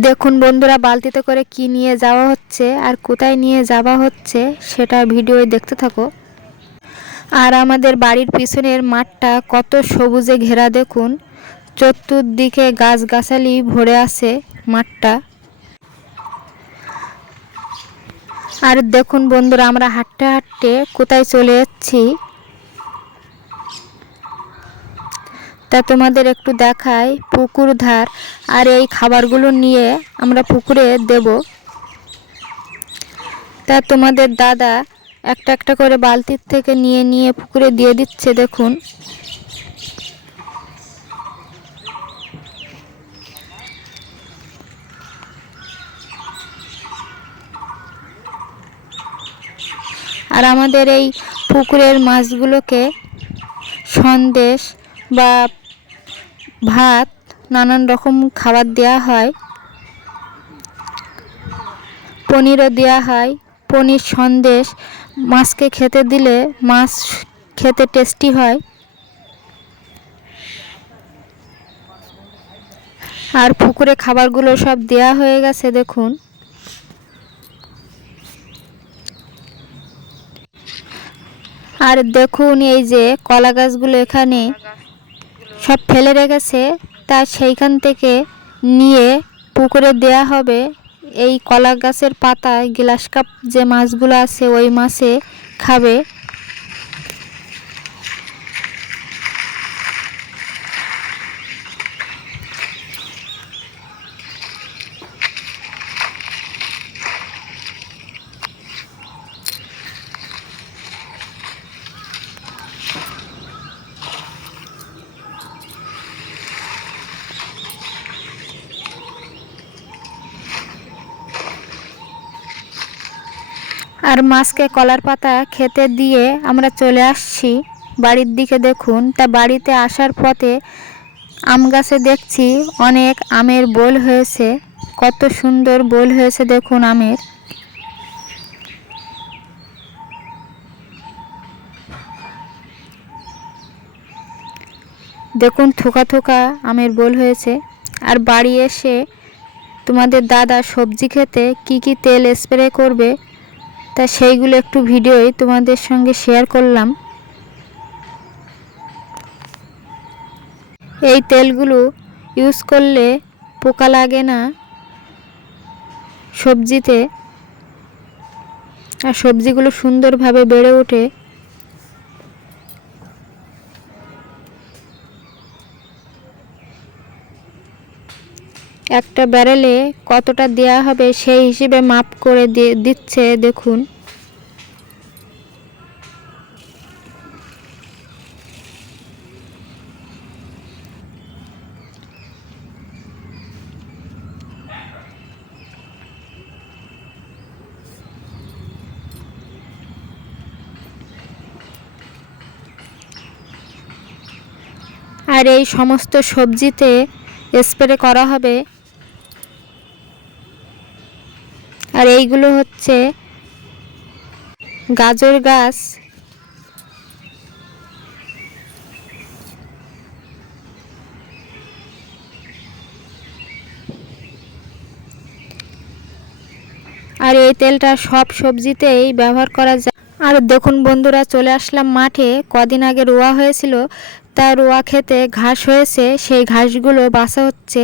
দেখুন বন্ধুরা, বালতিতে করে কি নিয়ে যাওয়া হচ্ছে আর কোথায় নিয়ে যাওয়া হচ্ছে সেটা ভিডিও দেখতে থাকো। আর আমাদের বাড়ির পিছনের মাঠটা কত সবুজে ঘেরা দেখুন। চতুর্দিকে গাছগাছালি ভরে আছে মাঠটা। আর দেখুন বন্ধুরা, আমরা হাঁটতে হাঁটতে কোথায় চলে যাচ্ছি। তা তোমাদের একটু দেখাই পুকুর ধার আর এই খাবারগুলো নিয়ে আমরা পুকুরে দেব। তা তোমাদের দাদা একটা একটা করে বালতির থেকে নিয়ে নিয়ে পুকুরে দিয়ে দিচ্ছে দেখুন। আর আমাদের এই পুকুরের মাছগুলোকে সন্দেশ বা ভাত, নানান রকম খাবার দেওয়া হয়। পনিরও দেওয়া হয়। পনির সন্দেশ, মাছকে খেতে দিলে মাছ খেতে টেস্টি হয়। আর পুকুরে খাবারগুলো সব দেয়া হয়ে গেছে, দেখুন। আর দেখুন এই যে কলা গাছগুলো এখানে। সব ফেলে রেখেছে, তা সেইখান থেকে নিয়ে পুকুরে দেয়া হবে। এই কলা গাছের পাতায় গ্লাস কাপ যে মাছগুলো আছে, ওই মাছে খাবে। আর মাছকে কলার পাতা খেতে দিয়ে আমরা চলে আসছি। বাড়ির দিকে দেখুন, তা বাড়িতে আসার পথে আম গাছে দেখছি অনেক আমের বোল হয়েছে। কত সুন্দর বোল হয়েছে দেখুন আমের। দেখুন থোকা থোকা আমের বোল হয়েছে। আর বাড়ি এসে তোমাদের দাদা সবজি খেতে কি কি তেল স্প্রে করবে তা সেইগুলো একটু ভিডিওই তোমাদের সঙ্গে শেয়ার করলাম। এই তেলগুলো ইউজ করলে পোকা লাগে না সবজিতে। আর সবজিগুলো সুন্দরভাবে বেড়ে ওঠে। একটা ব্যারেলে কতটা দেয়া হবে সেই হিসেবে মাপ করে দিচ্ছে, দেখুন। আর এই সমস্ত সবজিতে স্প্রে করা হবে আর এইগুলো হচ্ছে গাজর গাছ। আর এই তেলটা সব সবজিতেই ব্যবহার করা যায়। আর দেখুন বন্ধুরা, চলে আসলাম মাঠে। কদিন আগে রোয়া হয়েছিল, তা রোয়া খেতে ঘাস হয়েছে, সেই ঘাসগুলো বাসা হচ্ছে।